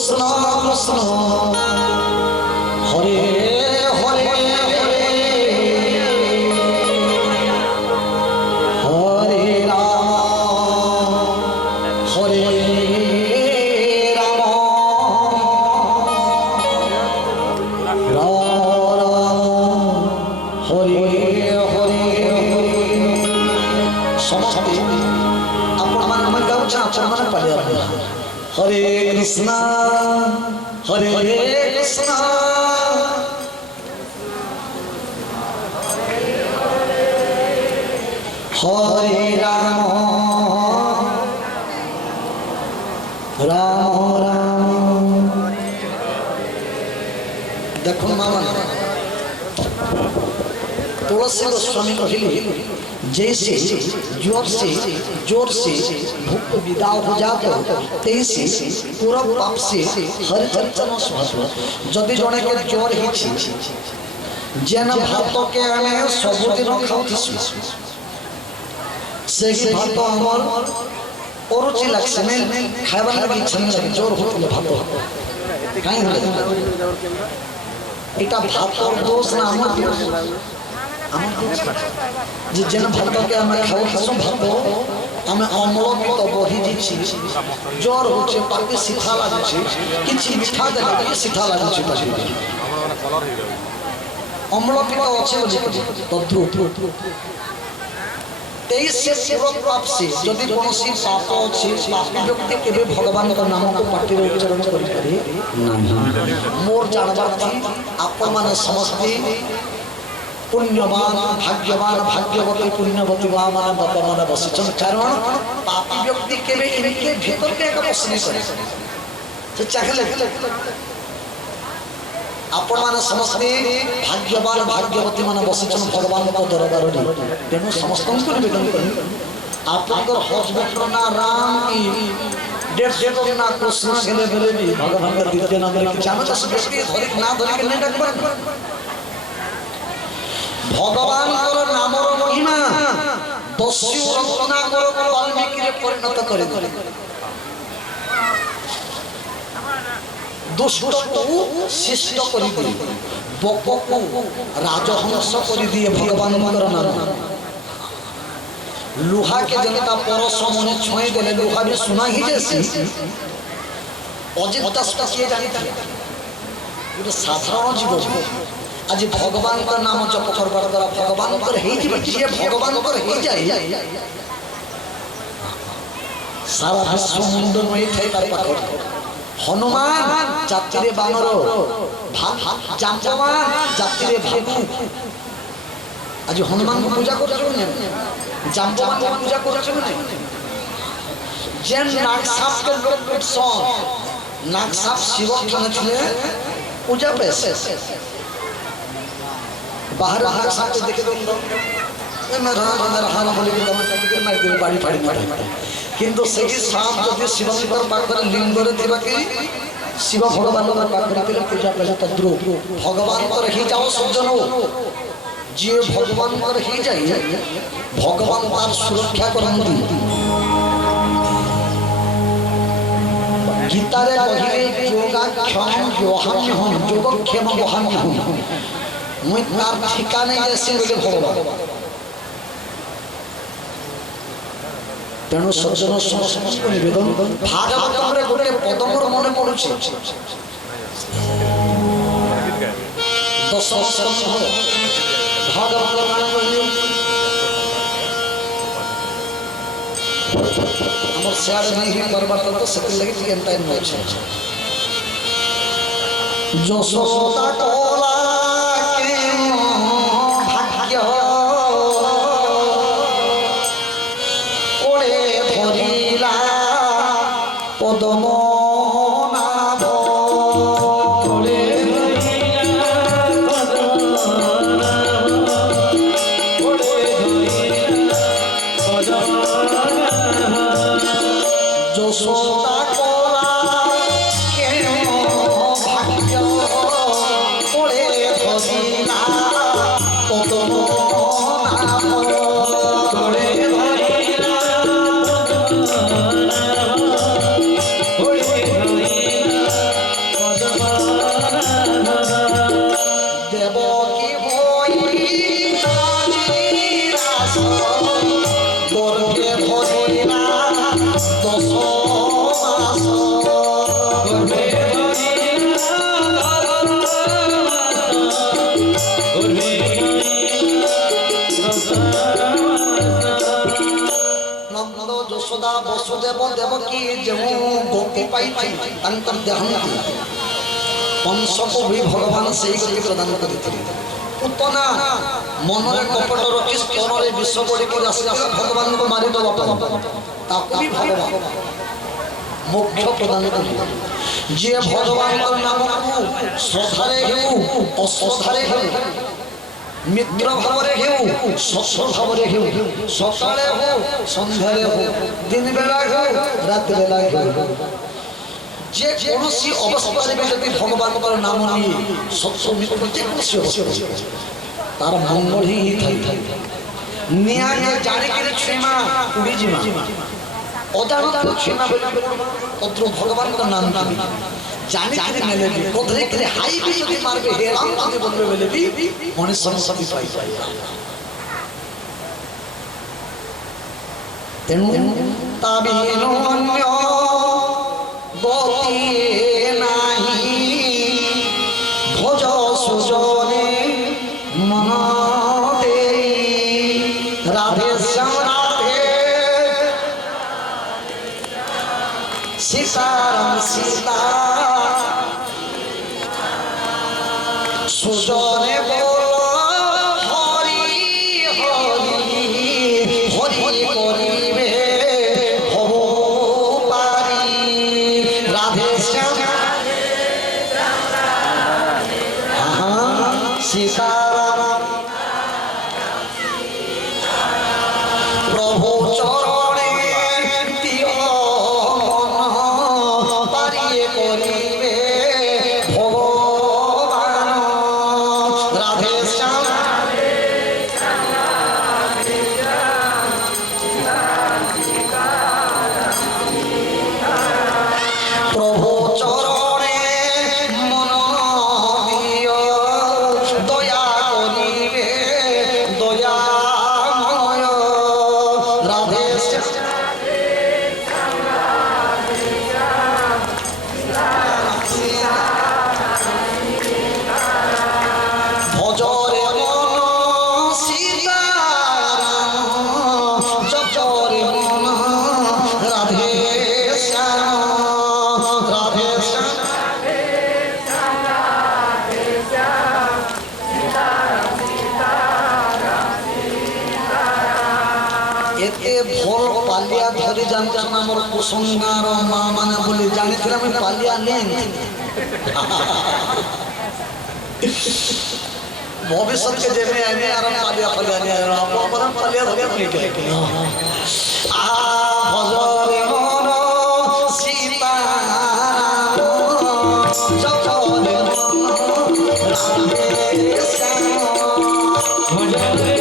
কৃষ্ণ কৃষ্ণ হরে হরে হরে রাম হরে রাম হরে হরে সমাপ্তি আপনার আমার গাউছে আপনার পালিয়ে হরে কৃষ্ণ হরে কৃষ্ণ হরে রাম রাম রাম দেখুন মামা तुलसी गोस्वामी कहले जैसे जोर से भूख विदा हो जातो तैसे पूरा पाप से हर चरण स्वाद जदि जने के जोर हिछि जेन भात के आमे सब दिन खाउथिसु से कि भात हमर ओरुचि लागसे में खाइबा लागि इच्छा नहीं जोर होतले भात काई एटा भातर दोष ना हमर दोष जे जेन भात के हम खाओ हसो भात हम अम्ल पित्त बढ़ी जिछि जोर होचे पाके सीधा लागे छै किछि मीठा देला के सीधा लागे छै पाके अम्ल पित्त अछि बोली तद्रु 23 से पूर्व पाप से यदि कोनोसी पाप अछि पापी व्यक्ति केबे भगवान का नाम को पाटी रे उच्चारण करि करे नाही मोर जानबार थी आपन माने समझती पुण्यवान भाग्यवान भाग्यवती पुण्यवती माने बाबा माने बसिचन कारण पापी व्यक्ति केबे इनके भीतर के एक बसने करे से चाहले आपण माने समस्ते भाग्यवान भाग्यवती माने बसिचन भगवान को दरबार रे तेनु समस्त को निवेदन करी आपनकर हस्बैंड ना राम की डेढ़ ना कृष्ण गेले बेले भी भगवान का दिव्य नाम रे चाहे तो व्यक्ति धरि ना धरि के नहीं डाकबर भगवान को नामर महिमा दस्यु रचना को वाल्मीकि रे परिणत करे दुष्ट को शिष्ट कर दिए बक को राजहंस कर दिए भगवान नाम लुहा के जनता परस मने छुई देले लुहा भी सुना ही जैसी अजित दास किए जानता ये साधारण जीव आज भगवान का नाम जप करबार द्वारा भगवान कर हे जी जे भगवान कर हे जाय सारा विश्व मुंडन में थे तार पाखर हनुमान जातिरे बानर जाम्बवान जातिरे भालू आज हनुमान को पूजा करछो ने जाम्बवान को पूजा करछो ने जेन नागसाप के लोग सॉन्ग नागसाप शिव ठाने छले पूजा पैसे बाहर नागसाप को देखे तो मैं रहा बोले कि कमेंट करके मार दे बाड़ी फाड़ी मार किंतु सही साप जदि शिवशंकर पाखर लिंग रे थिबा कि शिव भगवान का पाखर के पूजा पहले तद्रु भगवान को रही जाओ सज्जन जे भगवान को रही जाए भगवान तार सुरक्षा करंती गीता रे कहिले योगाक्षम योहाम्यहम योगक्षेम वहाम्यहम मुई तार ठिकाने जैसे बोले भगवान तेणु सज्जन समस्त निवेदन भागवतम रे गोटे पदमर मन पड़ुछि 10 स्कंध भागवत हमर शेयर नहीं ही करबार तो सकल लगी कि टाइम न छै जसोदा कोला के भाग्य पदम नाभ कोले যশোদা কোলা কেন ভাগ্য কোলে ধরিলা পদম নাভ কোলে ধরিলা 10 মাস গর্ভে নন্দ যশোদা বসুদেব দেবকী ଯେଉଁ ଗୋପୀ ପାଇଛି ତାଙ୍କର ଦେହାନ୍ତି କଂସକୁ ବି ଭଗବାନ ସେଇ ଗତି ପ୍ରଦାନ କରିଥିଲେ। ପୁତନା ମନରେ କପଟ ରଖି ସ୍ତରରେ ବିଷ ପଡ଼ିକରି ଆସିଲା ଭଗବାନଙ୍କୁ ମାରିଦେବା ପାଇଁ ତାକୁ ବି ଭଗବାନ ମୋକ୍ଷ ପ୍ରଦାନ କରିଲେ। ଯିଏ ଭଗବାନଙ୍କ ନାମକୁ ଶ୍ରଦ୍ଧାରେ ହେଉ ଅଶ୍ରଦ୍ଧାରେ ହେଉ ମିତ୍ର ଭାବରେ ହେଉ ଶତ୍ରୁ ଭାବରେ ହେଉ ସକାଳେ ହେଉ ସନ୍ଧ୍ୟାରେ ହେଉ ଦିନ ବେଳା ହେଉ ରାତି ବେଳା ହେଉ যে কৌশি অবস্থায় যদি ভগবানଙ୍କର নাম নিয়ে শত্রু মিত্র যে কৌশি অবস্থায় তার মঙ্গল হি থাকে। নিয়াকে জানিকি ছুঁয়া উড়ি যিমা অজাণত ছুঁয়া অদ্র ভগবানଙ୍କ নাম নামি জানিকি নেলে বি কোথায় করে হাই বি যদি মারবে হে রাম যদি বলবে বলে বি মনুষ্য শক্তি পাই যায়। তেণু তা বিহীন অন্য গতি নাহি ভজ সুজনে মন দেই রাধে শ্যাম রাধে সীতারাম সীতা সুজনে বল হরি হরি হরি করিবে ভব পারি রাধে শ্যাম সীতারাম প্রভু চরণে দিও মন পারিয়ে করিবে ভগবান রাধে শ্যাম প্রভু চরণে মন দিও দয়া করিবে দয়াময় রাধে ভজরে মন সীতারাম জপরে মন রাধে শ্যাম রাধে শ্যাম এতে ভোর পালিয়া ধরি জানতাম আমার কুসঙ্গার মা মানে বলে জানিছিলাম আমি পালিয়া নেই ভবিষ্যৎকে জেনে আমি আর পালিয়া পালিয়া নিয়ে আমার পালিয়া ধরে ভজরে মন সীতারাম জপরে মন রাধে শ্যাম ভজরে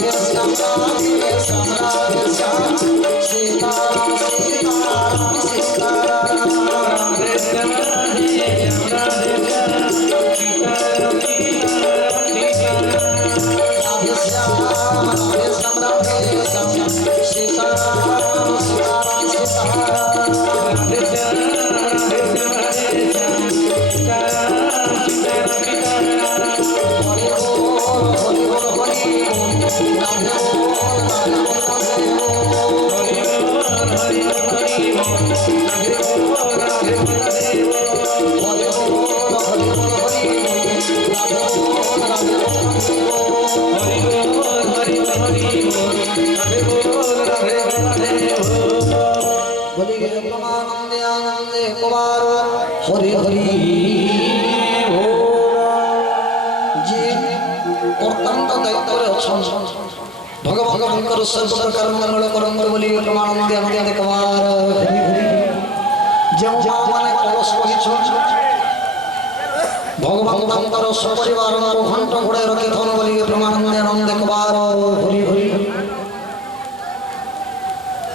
Yes, बोलिए परमानंदे आनंदे कुमार हरि हरि जी अत्यंत दायित्व अछन भगवान सर्व प्रकार मंगल करंग बोली परमानंदे आनंदे कुमार हरि हरि जो माने कलश बहिछ भगवान तांकर सपरिवार घंट घोड़े रखी थन बोली परमानंदे आनंदे कुमार हरि हरि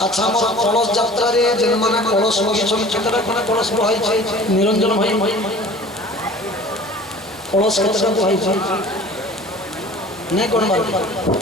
अच्छा मोर कलश यात्रा रे जेन माने कलश बहिछ केतरा कोने कलश बहाई निरंजन भाई कलश केतरा बहाई नै कोन बार